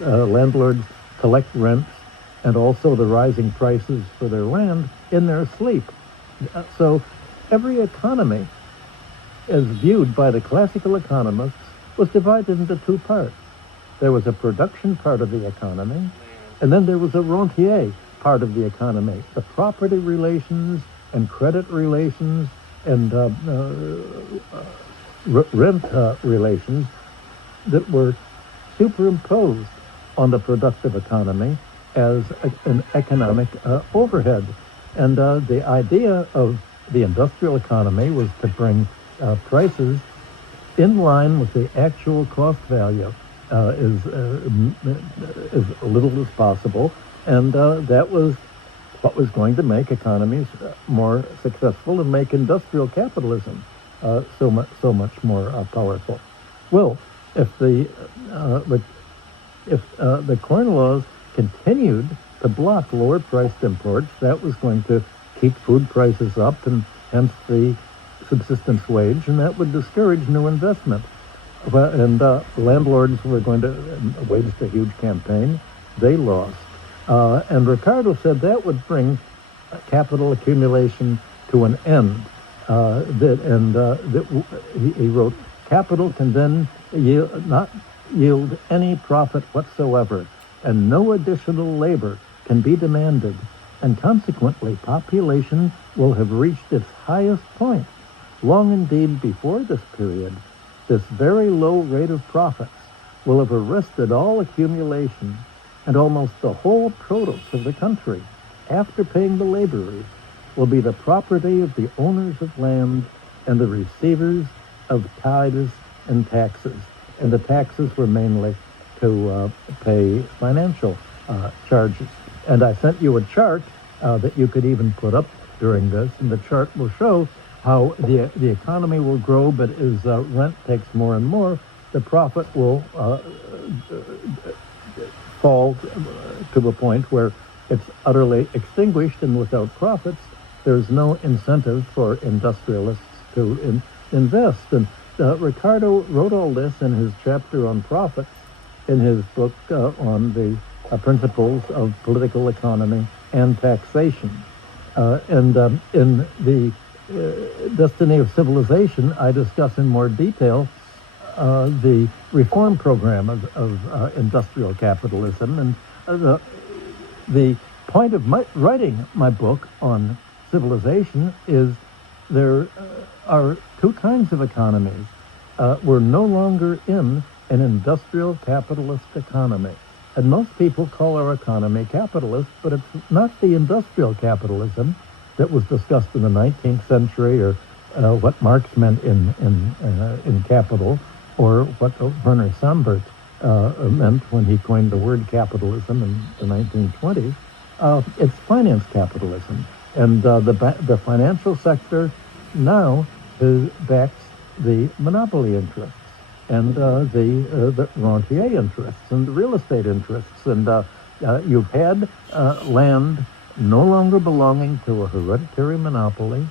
landlords collect rents and also the rising prices for their land in their sleep. So every economy, as viewed by the classical economists, was divided into two parts. There was a production part of the economy, and then there was a rentier part of the economy, the property relations and credit relations and rent relations that were superimposed on the productive economy as an economic overhead. And the idea of the industrial economy was to bring prices in line with the actual cost value as little as possible, and that was what was going to make economies more successful and make industrial capitalism so much more powerful. Well, if the Corn Laws continued to block lower-priced imports, that was going to keep food prices up and hence the subsistence wage, and that would discourage new investment. And landlords were going to wage a huge campaign. They lost. And Ricardo said that would bring capital accumulation to an end. He wrote, capital can then not yield any profit whatsoever, and no additional labor can be demanded, and consequently population will have reached its highest point. Long indeed before this period, this very low rate of profits will have arrested all accumulation, and almost the whole produce of the country, after paying the laborers, will be the property of the owners of land and the receivers of tithes and taxes. And the taxes were mainly to pay financial charges. And I sent you a chart that you could even put up during this, and the chart will show how the economy will grow, but as rent takes more and more, the profit will fall to a point where it's utterly extinguished, and without profits, there's no incentive for industrialists to invest. And Ricardo wrote all this in his chapter on profits in his book on the principles of political economy and taxation. And in the Destiny of Civilization, I discuss in more detail the reform program of industrial capitalism. And the point of writing my book on civilization is there are two kinds of economies. We're no longer in an industrial capitalist economy. And most people call our economy capitalist, but it's not the industrial capitalism that was discussed in the 19th century, or what Marx meant in Capital, or what Werner Sombart meant when he coined the word capitalism in the 1920s. It's finance capitalism. And the financial sector now backs the monopoly interests and the rentier interests and the real estate interests. And you've had land no longer belonging to a hereditary monopoly.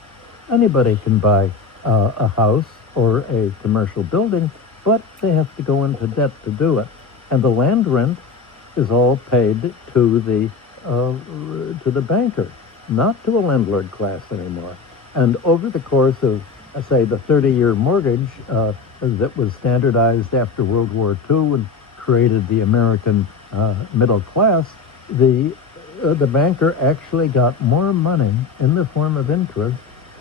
Anybody can buy a house or a commercial building, but they have to go into debt to do it. And the land rent is all paid to the banker, not to a landlord class anymore. And over the course of, say, the 30-year mortgage that was standardized after World War II and created the American middle class, the banker actually got more money in the form of interest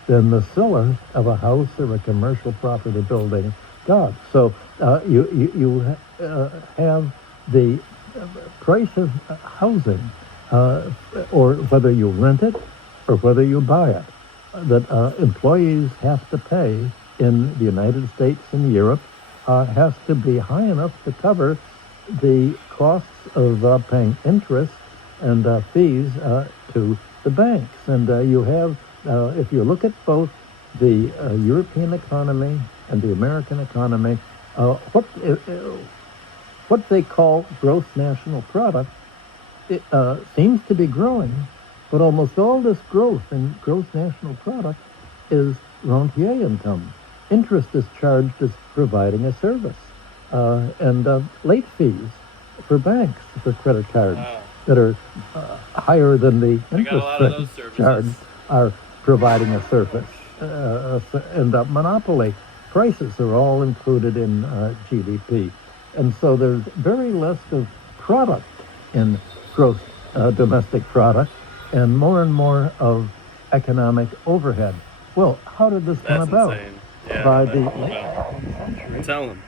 than the seller of a house or a commercial property building got. So you have the price of housing, or whether you rent it or whether you buy it, that employees have to pay in the United States and Europe has to be high enough to cover the costs of paying interest and fees to the banks. And you have, if you look at both the European economy and the American economy, what they call gross national product, it seems to be growing, but almost all this growth in gross national product is rentier income. Interest is charged as providing a service, and late fees for banks for credit cards Wow. that are higher than the I got a interest lot of rate those services. charged are providing a service. And monopoly prices are all included in GDP. And so there's very less of product in gross domestic product and more of economic overhead. Well, how did this come That's about? insane. Yeah. By But, the well, late 19th century, tell them.